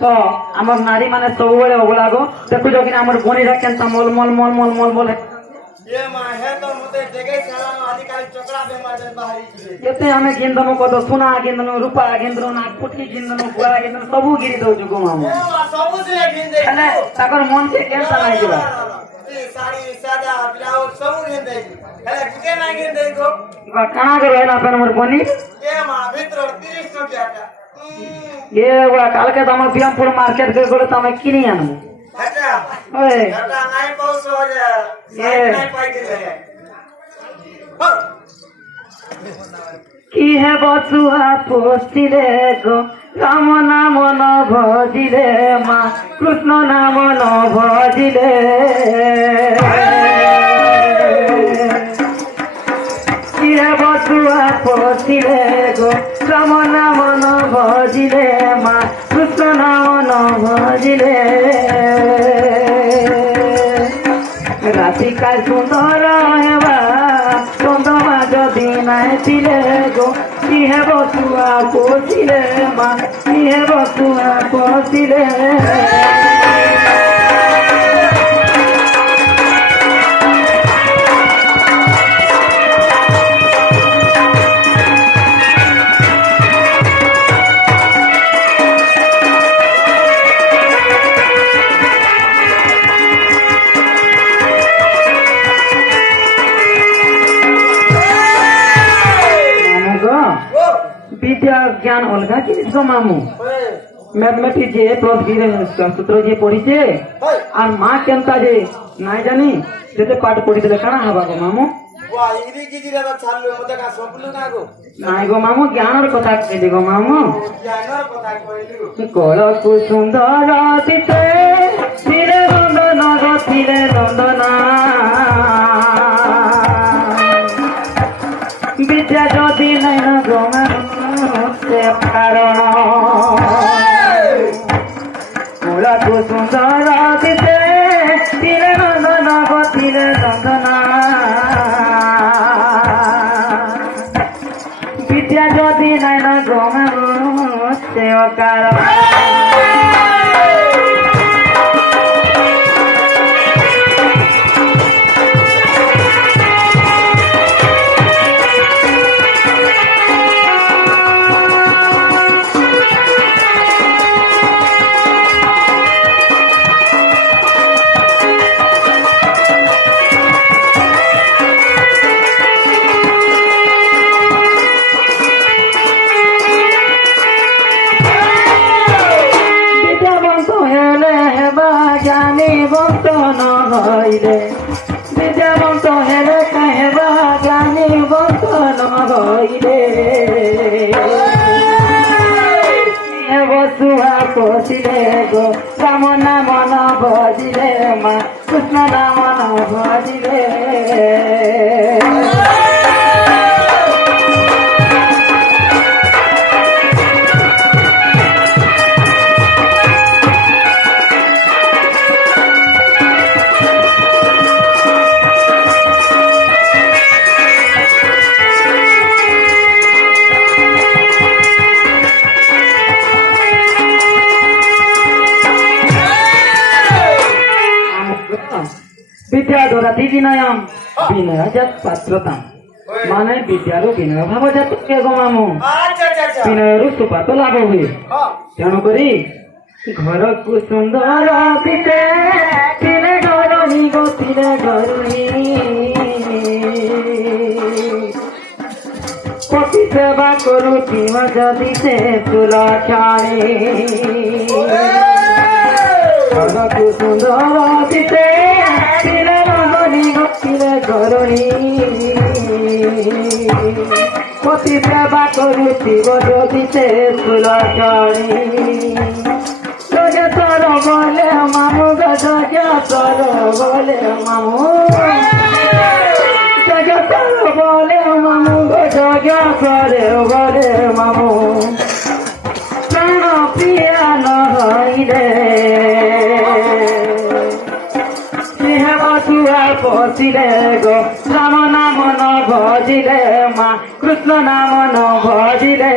तो आम नारी मैंने सब बड़े अगुलाग देखुच कि आम बनीरा के मल मल मल मल मल मल ये आम गिनदनु कत सुना गिनदनु रूपा गिनदनु नागपुटकी गिनदनु गुड़ा गिनदनु सबू गिरी दौचु गो मामू मन से केनता नहीं जीवा कहाँ करो है ना अपन मोर बनी ये वो काल के तो हम बियमपुर मार्केट के गोले तो हम किनी आनु ओए की है बसुआ पोस्टिले गो राम नाम न भजिले माँ कृष्ण नाम न भजिले की है बसुआ पोस्टिले गो राम नाम न भजिले माँ कृष्ण नाम न भजिले राति का सुंदर हेबा चंदमा जदि नाई थिले गो की है बसुआ पोसिले माँ की है बसुआ पोसिले विद्या ज्ञान अलग जिनिस मामू मैथमेटिक्स जे प्लस बी सूत्र जे पढ़ी जे और माँ केनता जे नाई जानी से पाठ पढ़ी देले काना हबा गो मामू नाई गो मामू ज्ञान कथा कहली गो मामू कल कुसुंदर दिते धीरे नंदन गतिले नंदना विद्या जदि नहीं न गमा कारण मूला तो सुंदर दिते तीरे नंदन गतिले नंदना विद्या जदि नहीं न गमा कारण विद्यावंत हेले कहबा ज्ञानी बंत न भइले बसुआ कोसिले गो राम नाम न भजिले माँ कृष्ण नाम न भजिले विद्या द्वारा विनयम विनय जत पात्रता माने विद्यारू विनय भाव जत के गो मामू विनयरू सुपात लाभ हुए तेणुक घर को सुंदर दिते तिले घरणी गतिले घरुणी पति सेवा करू तीम जदि से तुला छाणी घर को सुंदर दिते घरणी पति सेवा करुथिब जदि से फूल छाणी जगतर बोले मामू जगतर बोले मामू जगतर बोले मामू जगतर बोले मामू प्राण प्रिया न हईले पसिले गो राम नाम न भजिले माँ कृष्ण नाम न भजिले